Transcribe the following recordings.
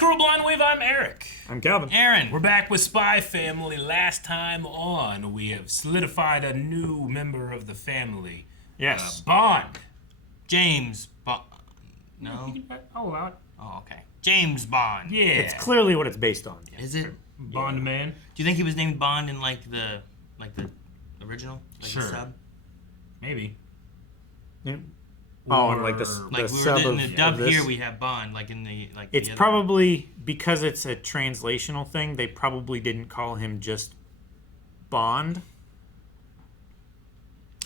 Cruel Blind Wave, I'm Eric. I'm Calvin. Aaron. We're back with Spy Family. Last time on, we have solidified a new member of the family. Yes. Bond. James Bond. No? I'll allow it. Oh, okay. James Bond. Yeah. It's clearly what it's based on. Is it? Bond man. Do you think he was named Bond in like the original? Like Sure. The sub? Maybe. Yeah. Oh, and like the Like sub in the of dub this. here we have Bond, like in the like. It's the other. probably because it's a translational thing. They probably didn't call him just Bond,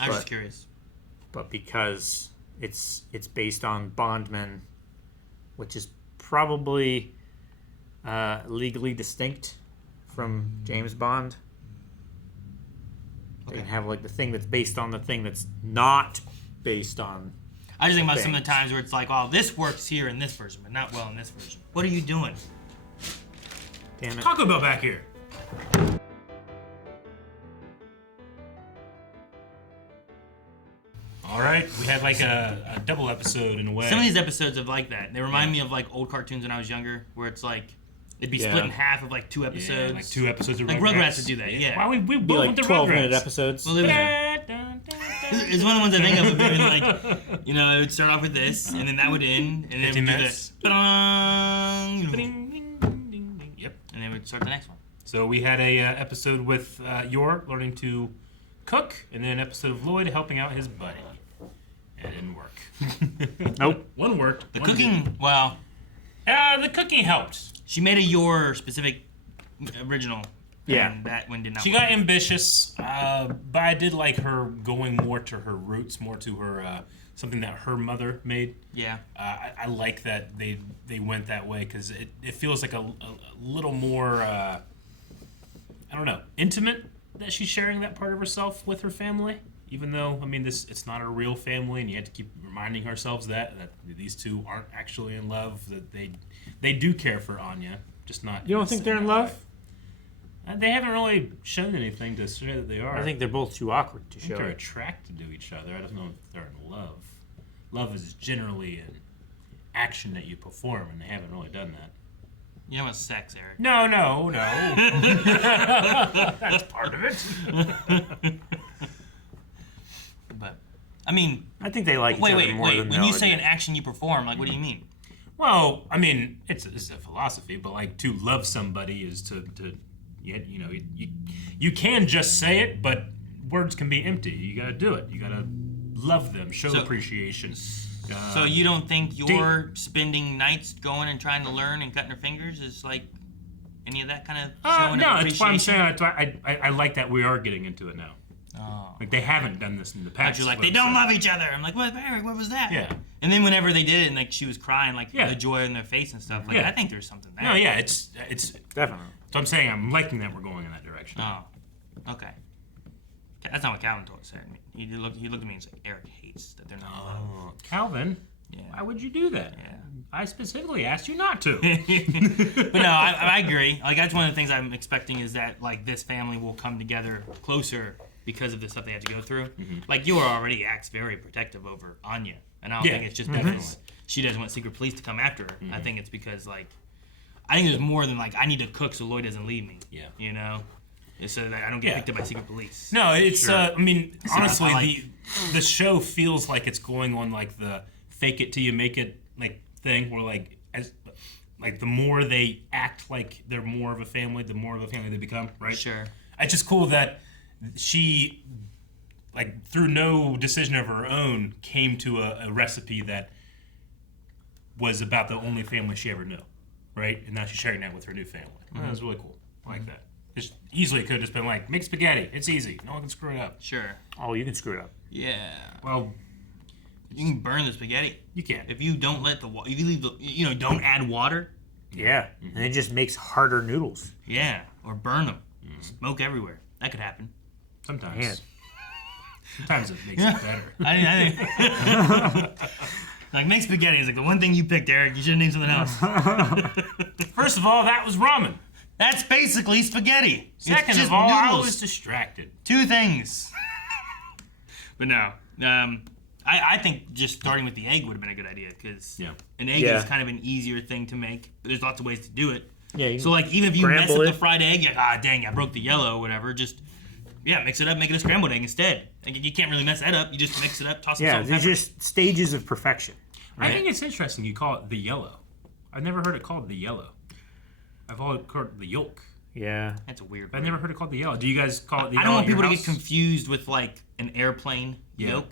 I was just curious. but because it's based on Bondman, which is probably legally distinct from James Bond. They can have like the thing that's based on the thing that's not based on. I just think about some of things. the times where it's like, oh, this works here in this version, but not well in this version. What are you doing? Damn it. Taco Bell back here. All right, we had like a double episode in a way. Some of these episodes of like that. They remind me of like old cartoons when I was younger, where it's like it'd be split in half of like 2 episodes. Yeah, like 2 episodes of Like Rugrats would do that, yeah. Why we Be both like went to 12-minute Rugrats. episodes. Well, it's one of the ones I think of being like, you know, it would start off with this, and then that would end, and then it 15 would do minutes. this. Ba-dong, Ding, ding, ding, ding, ding. Yep. and then we'd start the next one. So we had a episode with Yolk learning to cook, and then an episode of Lloyd helping out his buddy. It didn't work. Nope. One worked. The one cooking, well, didn't. The cooking helped. she made a your specific original. Yeah. And that one did not She work. got ambitious, but I did like her going more to her roots, more to her something that her mother made. Yeah. I like that they went that way because it feels like a little more, I don't know, intimate that she's sharing that part of herself with her family. Even though, I mean, it's not her real family, and you have to keep reminding ourselves that these two aren't actually in love, that they do care for Anya, just not. You don't think they're in love? They haven't really shown anything to say that they are. I think they're both too awkward to I think show they're it. attracted to each other. I don't know if they're in love. Love is generally an action that you perform, and they haven't really done that. You know what's sex, Eric? No. That's part of it. But, I mean, I think they like each other more wait. than When they'll you say an admit. action you perform, like, what do you mean? Well, I mean, it's a philosophy, but like to love somebody is to you know, you can just say it, but words can be empty. You got to do it. You got to love them, show appreciation. So you don't think you're spending nights going and trying to learn and cutting your fingers is like any of that kind of showing no, of it's why I'm appreciation? saying I like that we are getting into it now. Oh. Like they haven't done this in the past. But you're like, they don't love each other. I'm like, what, Eric, what was that? Yeah. And then whenever they did it and like she was crying, like Yeah. the joy in their face and stuff, like Yeah. I think there's something there. No, yeah, it's. Definitely. So I'm saying I'm liking that we're going in that direction. Oh. Okay. That's not what Calvin told us. He looked at me and he's like, Eric hates that they're not in love. Oh, Calvin, Yeah. why would you do that? Yeah. I specifically asked you not to. But no, I agree. Like that's one of the things I'm expecting is that like this family will come together closer because of the stuff they had to go through. Like Yor already acts very protective over Anya, and I don't think it's just because she doesn't want secret police to come after her. I think it's because like I think there's more than like I need to cook so Lloyd doesn't leave me. Yeah. You know, so that I don't get picked up by secret police. No, it's. I mean, honestly, I like- the show feels like it's going on like the fake it till you make it like thing, where like the more they act like they're more of a family, the more of a family they become, right? Sure. It's just cool that she, like, through no decision of her own, came to a recipe that was about the only family she ever knew, right? And now she's sharing that with her new family. That was really cool. I like that. Just easily could have just been like, make spaghetti. It's easy. No one can screw it up. Sure. Oh, you can screw it up. Yeah. Well, You can burn the spaghetti. you can't. If you don't let if you leave don't add water. Yeah. And it just makes harder noodles. Yeah. Or burn them. Smoke everywhere. That could happen. Sometimes. Man. Sometimes it makes it better. I think like make spaghetti is like the one thing you picked, Eric. You should have named something else. First of all, that was ramen. That's basically spaghetti. It's Second just of all, I noodles. was distracted. Two things. But no, I think just starting with the egg would have been a good idea because an egg Yeah. is kind of an easier thing to make. But there's lots of ways to do it. Yeah. So like even if you mess scramble up it. the fried egg, you're like, dang, I broke the yellow or whatever. Just mix it up, make it a scrambled egg instead. Like you can't really mess that up. You just mix it up, toss some salt and They're pepper. just stages of perfection. I think it's interesting you call it the yellow. I've never heard it called the yellow. I've always called it the yolk. Yeah. That's a weird I've word. never heard it called the yellow. Do you guys call it the I yellow? don't want at your people to house? get confused with like an airplane yolk.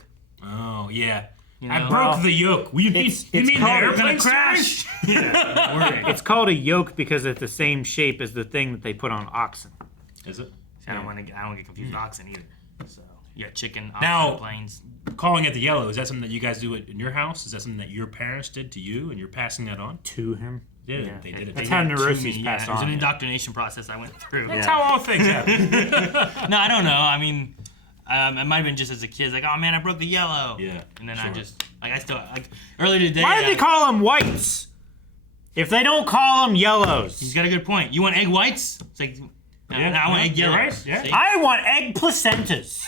Oh yeah. You I know? broke the yoke. You mean it's the called- airplane crash. yeah. It's called a yoke because it's the same shape as the thing that they put on oxen. Is it? I don't get confused with oxen either. So yeah, chicken, oxen, Now- planes. Calling it the yellow, is that something that you guys do it in your house? Is that something that your parents did to you and you're passing that on? To him. Yeah, Yeah. they did it. That's to how you. neuroses Yeah, pass it was an on. indoctrination process I went through. That's how all things happen. No, I don't know. I mean, it might have been just as a kid, like, oh man, I broke the yellow. Yeah, And then sure. I just, like, I still, like, earlier today. Why do they call them whites? If they don't call them He's yellows. got a good point. You want egg whites? It's like, no, I want egg you're yellows. right, yeah. See? I want egg placentas.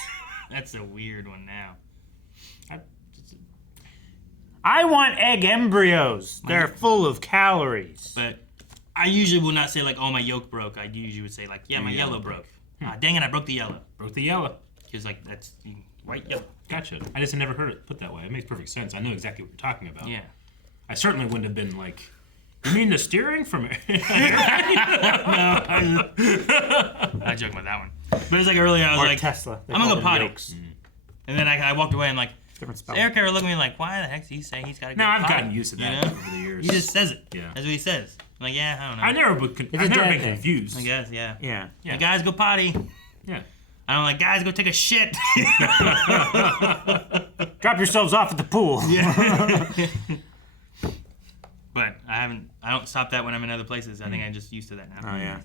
That's a weird one now. I want egg embryos. They're full of calories. But I usually will not say, like, oh, my yolk broke. I usually would say, like, yeah, my yellow broke. Dang it, I broke the yellow. Broke the yellow. Because, like, that's white yellow. Gotcha. I just had never heard it put that way. It makes perfect sense. I know exactly what you're talking about. Yeah. I certainly wouldn't have been like, you mean the steering from I joke about that one. But it's like earlier, I was Or like, Tesla. They I'm gonna call go them potty. yolks. And then I walked away. I'm like, Different spell. Eric ever looked at me like, why the heck does he say he's got to go No, I've potty? gotten used to that You know? over the years. He just says it. Yeah. That's what he says. I'm like, yeah, I don't know. I've never a been dad thing. confused. I guess, yeah. Yeah. Yeah. You guys go potty. Yeah. I'm like, guys, go take a shit. Drop yourselves off at the pool. But I don't stop that when I'm in other places. I think I'm just used to that now. Oh, yeah.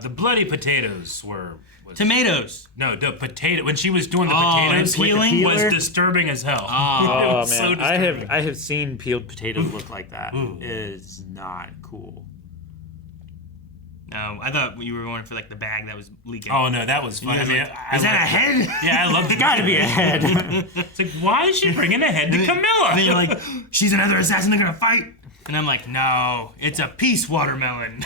The bloody potatoes was Tomatoes. No, the potato when she was doing the Oh, potatoes and peeling? was peeler? disturbing as hell. Oh, It Oh, was so man. disturbing. I have seen peeled potatoes look like that. Ooh. It is not cool. no, I thought you were going for like the bag that was leaking. Oh no, that was fun. I was mean, like, I is that a liked head? Yeah, I loved it. Gotta be a head. It's like, why is she bringing a head to And then Camilla? you're like, she's another assassin. They're gonna fight. And I'm like, no, it's a peace watermelon.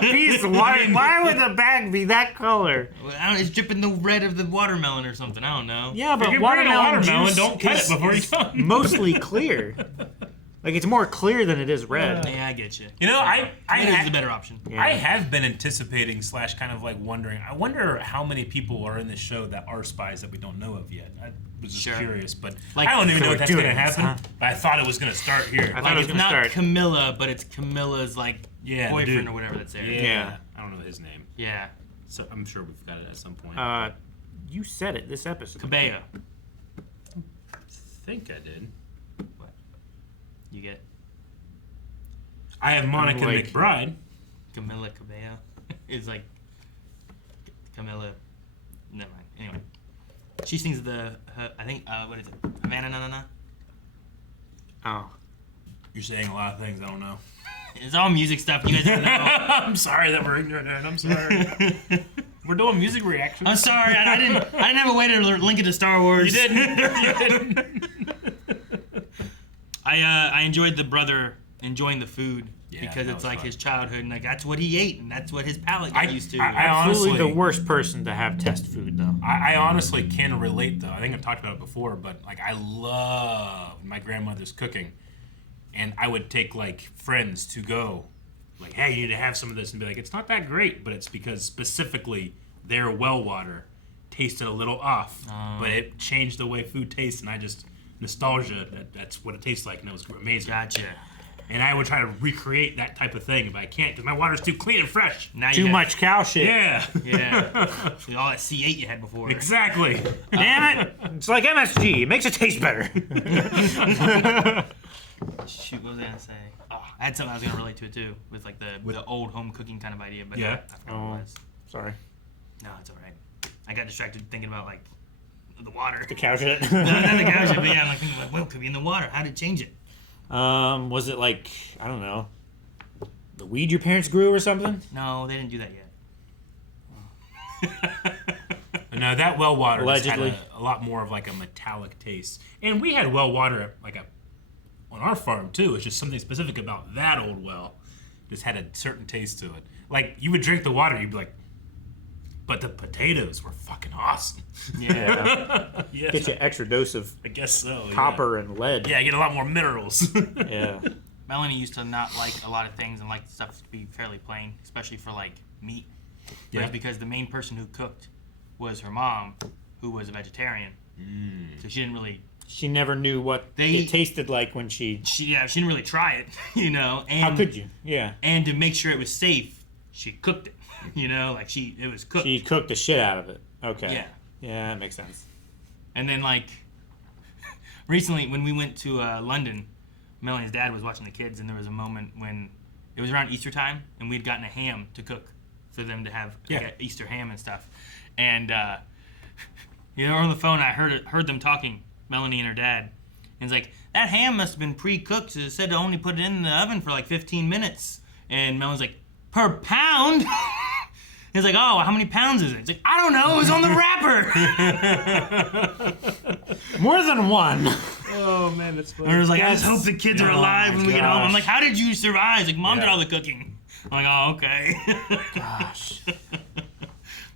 Piece, why would the bag be that color? It's dripping the red of the watermelon or something. I don't know. Yeah, but If you're bringing a watermelon, watermelon, juice don't cut is- it before you is come. mostly clear. Like, it's more clear than it is red. Yeah, I get you. You know, I Tomatoes is a better option. Yeah. I have been anticipating / kind of like wondering. I wonder how many people are in this show that are spies that we don't know of yet. I was just Sure. curious, but Like, I don't even so know we're if that's going to doing this, happen. huh? But I thought it was going to start here. I thought Like, it was it's gonna not start. Camilla, but it's Camilla's like Yeah, the boyfriend dude. or whatever that's there. Yeah. Yeah. I don't know his name. Yeah. So I'm sure we've got it at some point. You said it this episode. Cabello. I think I did. What? You get I have Monica like- McBride. Camilla Cabello. It's like Camilla. Never mind. Anyway, she sings I think what is it? Havana Na Na Na. Oh. You're saying a lot of things I don't know. It's all music stuff. You guys don't know. I'm sorry that we're ignorant, Aaron. I'm sorry. We're doing music reactions. I'm sorry. I didn't have a way to link it to Star Wars. You didn't. You didn't. I enjoyed the brother enjoying the food Yeah, because that it's was like fun. his childhood and like that's what he ate and that's what his palate got used to. I Absolutely honestly, the worst person to have test food, though. I honestly can relate though. I think I've talked about it before, but like I love my grandmother's cooking, and I would take like friends to go, like, hey, you need to have some of this, and be like, it's not that great, but it's because specifically their well water tasted a little off, but it changed the way food tastes, and I just nostalgia. That's what it tastes like, and it was amazing. Gotcha. And I would try to recreate that type of thing, but I can't because my water's too clean and fresh. Now you Too have- much cow shit. Yeah. Yeah. With all that C8 you had before. Exactly. Damn it! It's like MSG. It makes it taste better. Shoot, what was I gonna say? Oh, I had something I was gonna relate to it too, with like the old home cooking kind of idea, but Yeah. I forgot what it was. Sorry. No, it's all right. I got distracted thinking about like the water. The cow shit. No, not the cow shit, but yeah, I'm like thinking like, well, it could be in the water. How did it change it? Was it like, I don't know, the weed your parents grew or something? No, they didn't do that yet. A no, that well water just had Allegedly. a lot more of like a metallic taste. And we had well water on our farm too. It's just something specific about that old well. Just had a certain taste to it. Like, you would drink the water, you'd be like, but the potatoes were fucking awesome. Yeah. Yeah. Get you an extra dose of I guess so. copper and lead. Yeah, I get a lot more minerals. Yeah. Melanie used to not like a lot of things and like stuff to be fairly plain, especially for like meat. But Yeah. it's because the main person who cooked was her mom, who was a vegetarian. So she didn't really. She never knew what it tasted like when she She didn't really try it, you know. And, How could you? Yeah. And to make sure it was safe, she cooked it. You know, like it was cooked. She cooked the shit out of it. Okay. Yeah. Yeah, that makes sense. And then like recently when we went to London, Melanie's dad was watching the kids, and there was a moment when it was around Easter time, and we'd gotten a ham to cook for them to have like, a Easter ham and stuff. And you know, on the phone, I heard them talking, Melanie and her dad. And it's like, that ham must have been pre-cooked. It said to only put it in the oven for like 15 minutes. And Melanie's like, per pound? He's like, oh, how many pounds is it? It's like, I don't know. It was on the wrapper. More than one. Oh, man, that's funny. And I was like, I just hope the kids are alive when we get home. I'm gosh. like, how did you survive? He's like, Mom did all the cooking. I'm like, oh, okay. Gosh.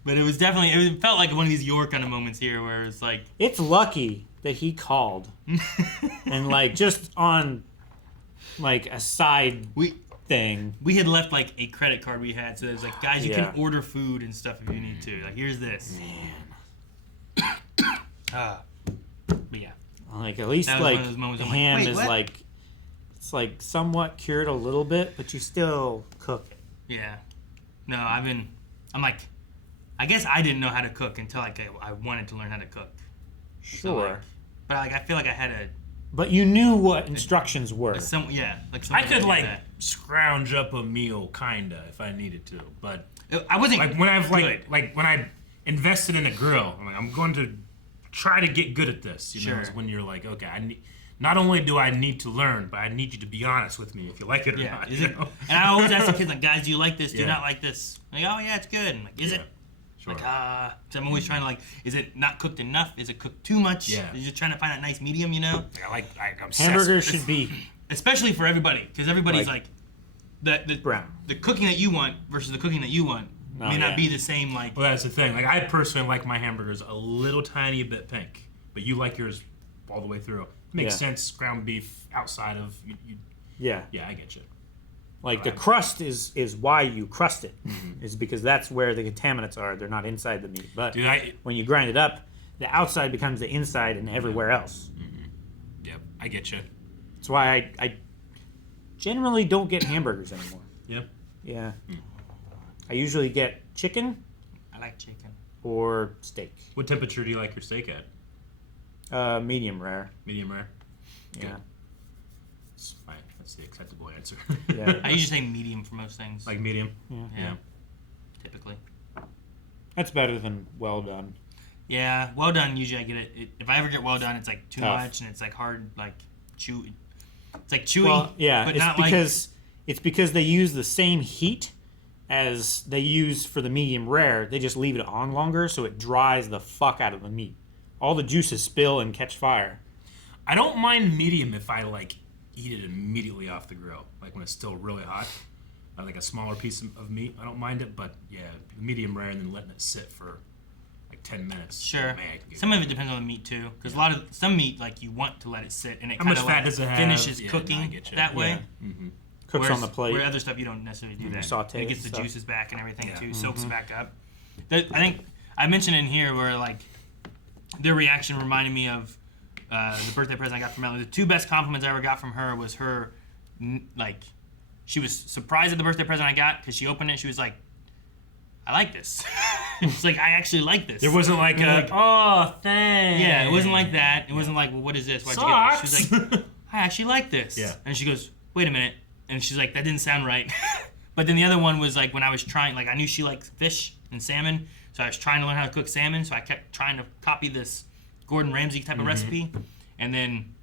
But it felt like one of these York kind of moments here where it's like, It's lucky that he called. And like just on like a side thing. we had left like a credit card we had, so it was like, guys, you Yeah. can order food and stuff if you need to. Like, here's this. But yeah. Like at least That was like one of those moments the I'm like, ham wait, is what? like it's like somewhat cured a little bit, but you still cook it. Yeah. No, I'm like, I guess I didn't know how to cook until like I wanted to learn how to cook. So, Sure. like, but like I feel like I had But you knew what instructions were. like I could like that. scrounge up a meal, kinda, if I needed to. But I wasn't like when I've good. like when I invested in a grill, I'm like, I'm going to try to get good at this. You know, Sure. is when you're like, okay, not only do I need to learn, but I need you to be honest with me if you like it or Yeah. not. Is you it? know? And I always ask the kids like, guys, do you like this? Do you Yeah. not like this? Like, oh yeah, it's good. I'm like, is it? Sure. Like, so I'm always trying to like, is it not cooked enough? Is it cooked too much? Yeah. You're just trying to find that nice medium, you know? I'm obsessed Hamburgers with should be Especially for everybody, because everybody's Like- like, the brown. the cooking that you want versus the cooking that you want Oh, may not yeah. be the same. Like, Well, that's the thing. Like, I personally like my hamburgers a little tiny bit pink, but you like yours all the way through. Makes Yeah. sense. Ground beef outside of you. Yeah. Yeah, I get you. Like the crust is why you crust it. Is because that's where the contaminants are. They're not inside the meat. But Dude, when you grind it up, the outside becomes the inside and everywhere else. Yep, I get you. That's why I generally don't get hamburgers anymore. Yep. Yeah. I usually get chicken I like chicken. or steak. What temperature do you like your steak at? Medium rare. Medium rare. Yeah. It's fine. That's the acceptable answer. Yeah. I usually say medium for most things. Like medium. yeah, typically. That's better than well done. Yeah, well done. Usually I get it. If I ever get well done, it's like too Tough. much and it's like hard, like chew. It's like chewy. Well, yeah, but it's not because they use the same heat as they use for the medium rare. They just leave it on longer, so it dries the fuck out of the meat. All the juices spill and catch fire. I don't mind medium if I like eat it immediately off the grill, like when it's still really hot. Like a smaller piece of meat, I don't mind it. But yeah, medium rare and then letting it sit for like 10 minutes. Sure. Man, I can get Some of it depends on the meat too, because a lot of some meat like you want to let it sit and it How kind much of fat like does it have? finishes Yeah, cooking no, I get you. that way. Yeah. Cooks on the plate. Where other stuff you don't necessarily do that. Saute It gets the stuff. juices back and everything Yeah. too, soaks it back up. I think I mentioned in here where like their reaction reminded me of the birthday present I got from Melanie. The two best compliments I ever got from her was her like she was surprised at the birthday present I got because she opened it. She was like, "I like this." It's like I actually like this. There wasn't like a oh thanks. Yeah, it wasn't like that. It wasn't like, well, what is this? Why'd you get this? She was like, I actually like this. Yeah. And she goes, wait a minute. And she's like, that didn't sound right. But then the other one was like when I was trying, like I knew she liked fish and salmon, so I was trying to learn how to cook salmon. So I kept trying to copy this Gordon Ramsay type of recipe, and then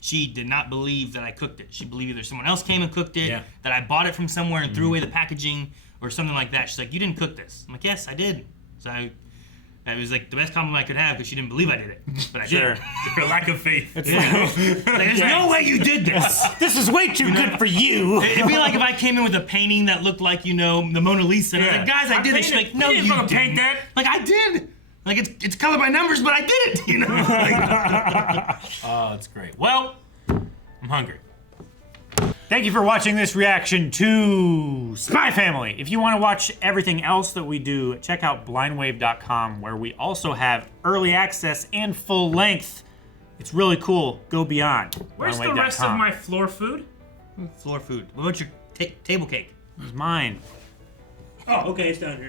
she did not believe that I cooked it. She believed either someone else came and cooked it, Yeah. that I bought it from somewhere and threw away the packaging, or something like that. She's like, you didn't cook this. I'm like, yes, I did. So That was like the best compliment I could have because she didn't believe I did it, but I Sure. did. Her lack of faith. Like, there's no way you did this. This is way too good for you. It'd be like if I came in with a painting that looked like, the Mona Lisa. And I was Yeah. like, guys, I did it. She's like, no, you didn't paint that. Like, I did. Like, it's colored by numbers, but I did it. Like, Oh, it's great. Well, I'm hungry. Thank you for watching this reaction to Spy Family. If you want to watch everything else that we do, check out blindwave.com, where we also have early access and full length. It's really cool. Go beyond. Where's the rest of my floor food? floor food. What about your table cake? It's mine. Oh, okay, it's down here.